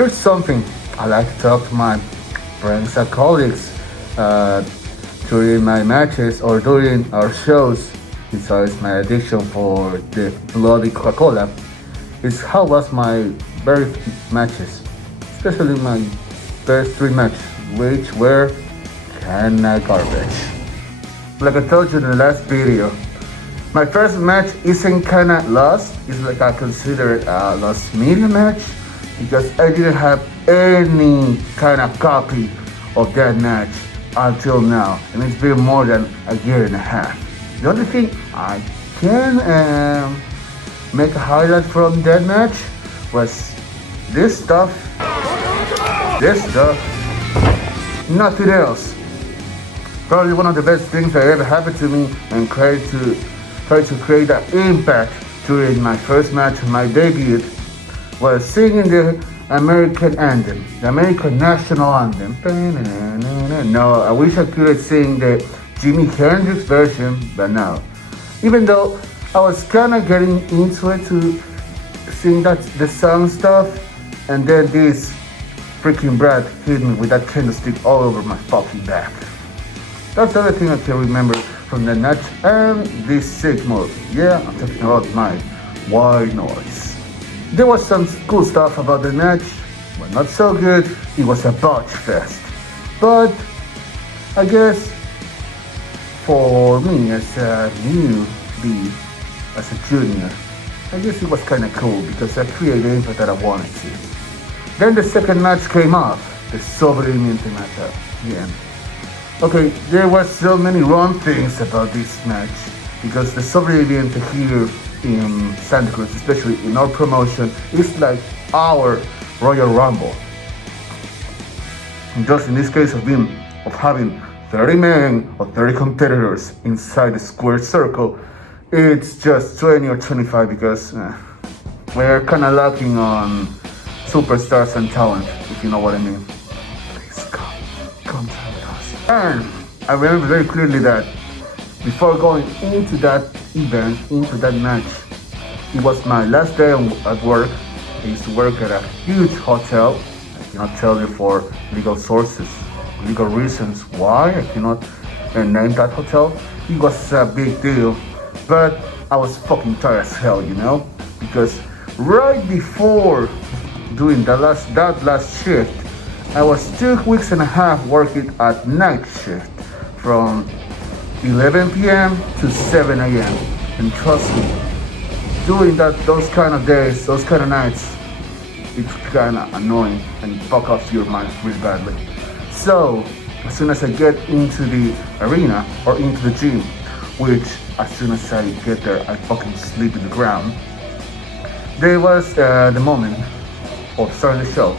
Here's something I like to talk to my friends and colleagues during my matches or during our shows. Besides my addiction for the bloody Coca-Cola, is how was my very matches, especially my first three matches, which were kinda garbage. Like I told you in the last video, my first match isn't kinda lost. It's like I consider it a lost media match because I didn't have any kind of copy of that match until now, and it's been more than a year and a half. The only thing I can make a highlight from that match was this stuff, nothing else. Probably one of the best things that ever happened to me, and try to create that impact during my first match, my debut, was singing the American anthem, the American national anthem. No, I wish I could sing the Jimi Hendrix version, but no. Even though I was kind of getting into it to sing the song stuff, and then this freaking Brad hit me with that candlestick all over my fucking back. That's the other thing I can remember from the match and this sick mode. Yeah, I'm talking about my white noise. There was some cool stuff about the match, but not so good. It was a botch fest. But I guess for me as a newbie, as a junior, I guess it was kind of cool because I created the impact that I wanted to. Then the second match came up, the sobreviviente match at the end. Okay, there were so many wrong things about this match because the sobreviviente here in Santa Cruz, especially in our promotion, is like our Royal Rumble. And just in this case of having 30 men or 30 competitors inside the square circle, it's just 20 or 25 because we're kind of lacking on superstars and talent, if you know what I mean. Please come tell us. And I remember very clearly that before going into that event, into that match, it was my last day at work. I used to work at a huge hotel. I cannot tell you for legal sources, legal reasons why I cannot name that hotel. It was a big deal, but I was fucking tired as hell, you know, because right before doing that last shift, I was 2 weeks and a half working at night shift from 11 p.m. to 7 a.m. And trust me, doing those kind of days, those kind of nights, it's kind of annoying and fuck up your mind really badly. So as soon as I get into the arena or into the gym, which as soon as I get there, I fucking sleep in the ground, there was the moment of starting the show.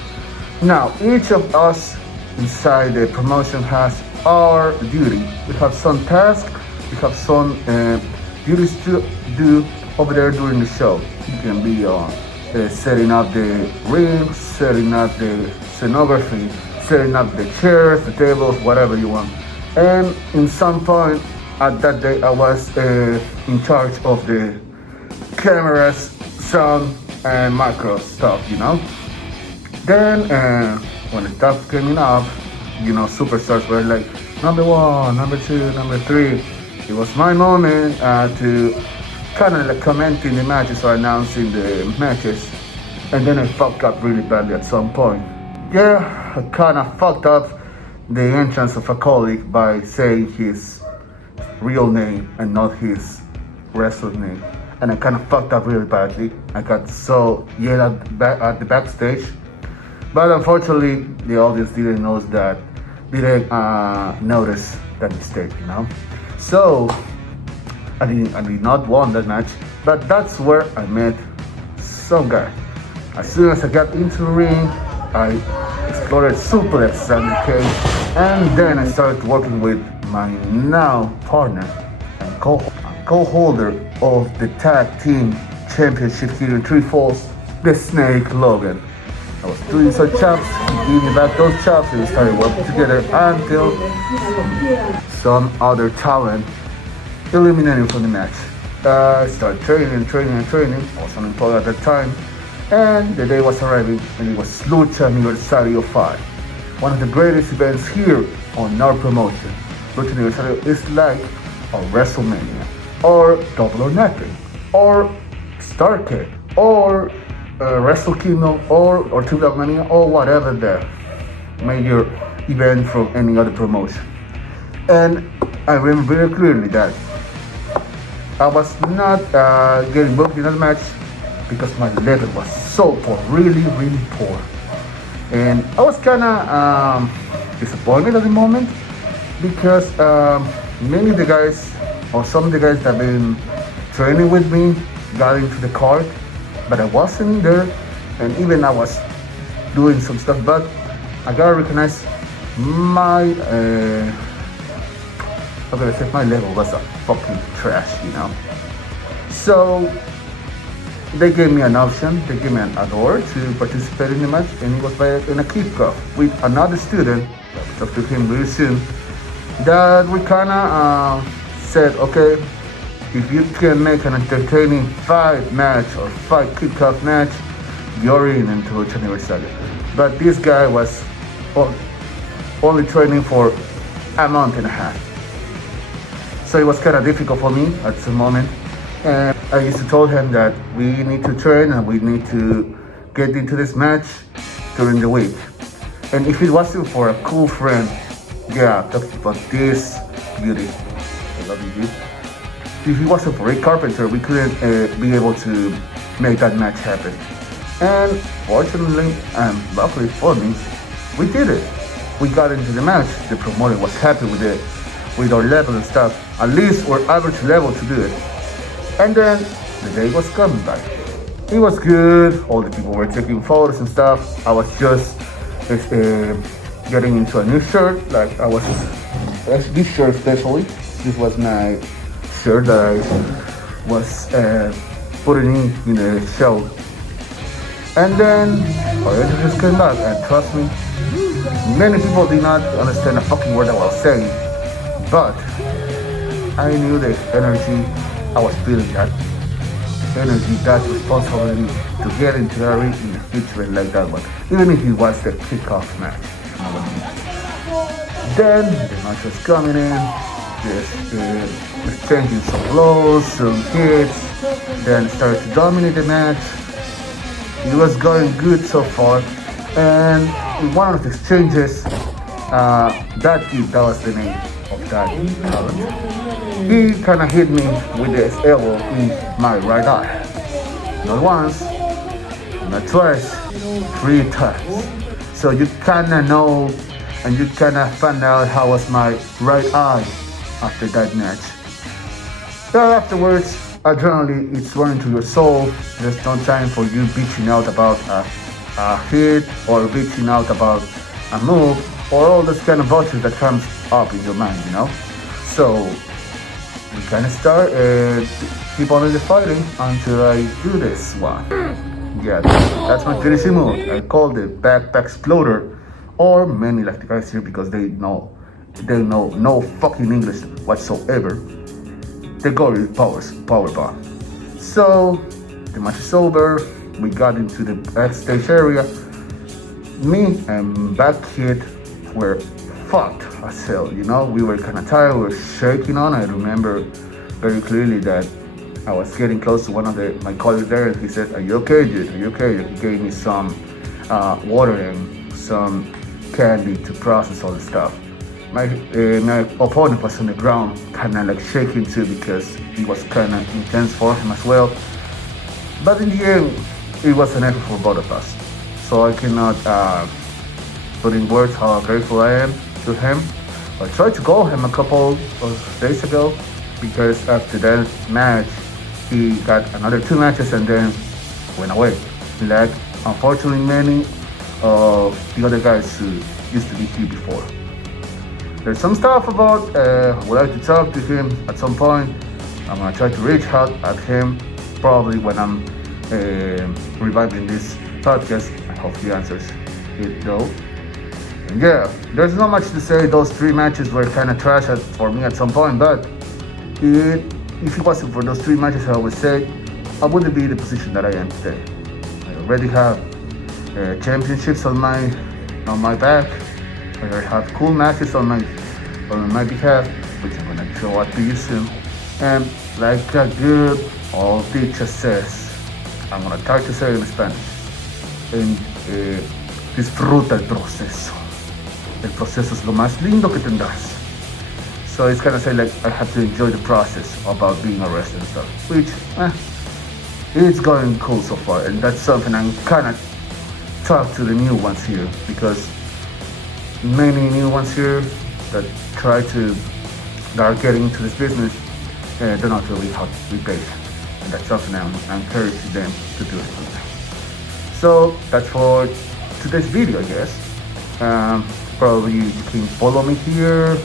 Now, each of us inside the promotion has our duty. We have some tasks, we have some duties to do over there during the show. It can be setting up the ring, setting up the scenography, setting up the chairs, the tables, whatever you want. And in some point at that day, I was in charge of the cameras, sound, and macro stuff, you know. Then when the stuff came up, you know, superstars were like number 1, number 2, number 3. It was my moment to kind of like commenting the matches or announcing the matches, and then I fucked up really badly at some point. Yeah, I kind of fucked up the entrance of a colleague by saying his real name and not his wrestling name, and I kind of fucked up really badly. I got so yelled at the backstage, but unfortunately the audience didn't notice that mistake, you know. So I did not won that match, but that's where I met some guy. As soon as I got into the ring, I explored suplex and the cage, and then I started working with my now partner and co-holder of the tag team championship here in Three Falls, the Snake Logan. I was doing some chops, he gave me back those chops, and we started working together until some other talent eliminated from the match. I started training. I was unemployed at that time. And the day was arriving, and it was Lucha Aniversario 5. One of the greatest events here on our promotion. Lucha Aniversario is like a WrestleMania, or Double or Nothing, or Starrcade, or Wrestle Kingdom, or Triple Mania, or whatever the major event from any other promotion. And I remember very clearly that I was not getting booked in that match because my level was so poor, really poor. And I was kinda disappointed at the moment because many of the guys, or some of the guys that have been training with me got into the card, but I wasn't there, and even I was doing some stuff, but I gotta recognize my, how can I say, my level was a fucking trash, you know? So, they gave me an option, they gave me an door to participate in the match, and it was in a kickoff with another student, I'll talk to him very soon, that we kinda said, okay, if you can make an entertaining fight match or fight kickoff match, you're into Lucha Aniversario. But this guy was only training for a month and a half. So it was kind of difficult for me at the moment. And I used to tell him that we need to train and we need to get into this match during the week. And if it wasn't for a cool friend, yeah, talking about this beauty, I love you, dude. If it wasn't for Rick Carpenter, we couldn't be able to make that match happen. And fortunately, and luckily for me, we did it. We got into the match. The promoter was happy with it, with our level and stuff. At least our average level to do it. And then the day was coming by. It was good. All the people were taking photos and stuff. I was just getting into a new shirt. Like I was, this shirt especially. This was my shirt that I was putting in the show. And then our editors came back, and trust me, many people did not understand a fucking word I was saying. But I knew the energy. I was feeling that energy, that responsibility to get into the ring in the future like that one, even if it was the kickoff match. Then the match was coming in, just exchanging some blows, some hits, then started to dominate the match. It was going good so far, and in one of the exchanges, that kid, that was the name of that talent. He kind of hit me with his elbow in my right eye. Not once, not twice, 3 times. So you kind of know, and you kind of find out how was my right eye after that match. Then afterwards, adrenaline is running to your soul. There's no time for you bitching out about a hit or bitching out about a move or all this kind of bullshit that comes up in your mind, you know? So we kind of start and keep on fighting until I do this one. Yeah, that's my finishing move. I call it backpack exploder, or many like the guys here because they know no fucking English whatsoever. They go with power bomb. So the match is over. We got into the backstage area. Me and back kid were fucked as hell, you know. We were kind of tired. We were shaking on. I remember very clearly that I was getting close to one of my colleagues there, and he said, "Are you okay, dude? Are you okay?" He gave me some water and some candy to process all the stuff. My opponent was on the ground, kind of like shaking too because it was kind of intense for him as well. But in the end, it was an effort for both of us. So I cannot put in words how grateful I am to him. I tried to call him a couple of days ago because after that match, he got another 2 matches and then went away. Like, unfortunately, many of the other guys who used to be here before. There's some stuff about, I would like to talk to him at some point. I'm gonna try to reach out at him probably when I'm reviving this podcast. I hope he answers it though. And yeah, there's not much to say. Those 3 matches were kind of trash for me at some point, but if it wasn't for those 3 matches, I would say I wouldn't be in the position that I am today. I already have championships on my back. I already have cool matches on my behalf, which I'm gonna show up to you soon. And like a good old teacher says, I'm gonna try to say it in Spanish. Disfruta el proceso. El proceso es lo más lindo que tendrás. So it's kind of say like I have to enjoy the process about being arrested and stuff, which it's going cool so far, and that's something I'm kind of talk to the new ones here, because many new ones here that are getting into this business, they're not really how to be patient, and that's something I'm encouraging them to do. So that's for today's video, I guess. Probably you can follow me here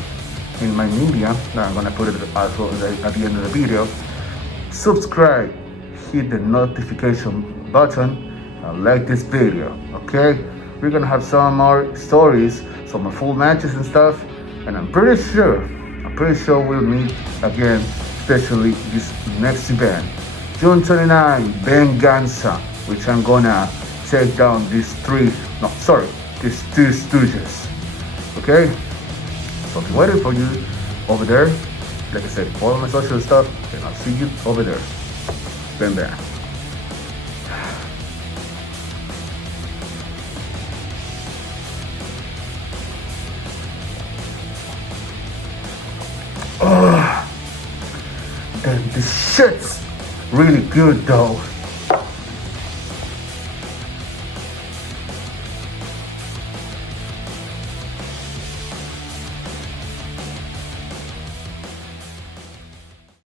in my media. Now I'm gonna put it also at the end of the video. Subscribe, hit the notification button, and like this video. Okay, we're gonna have some more stories, some more full matches and stuff, and I'm pretty sure we'll meet again, especially this next event, June 29, Venganza, which I'm gonna take down these two stooges. Okay, so I'll be waiting for you over there. Like I said, follow my social stuff, and I'll see you over there. Bam. And this shit's really good though.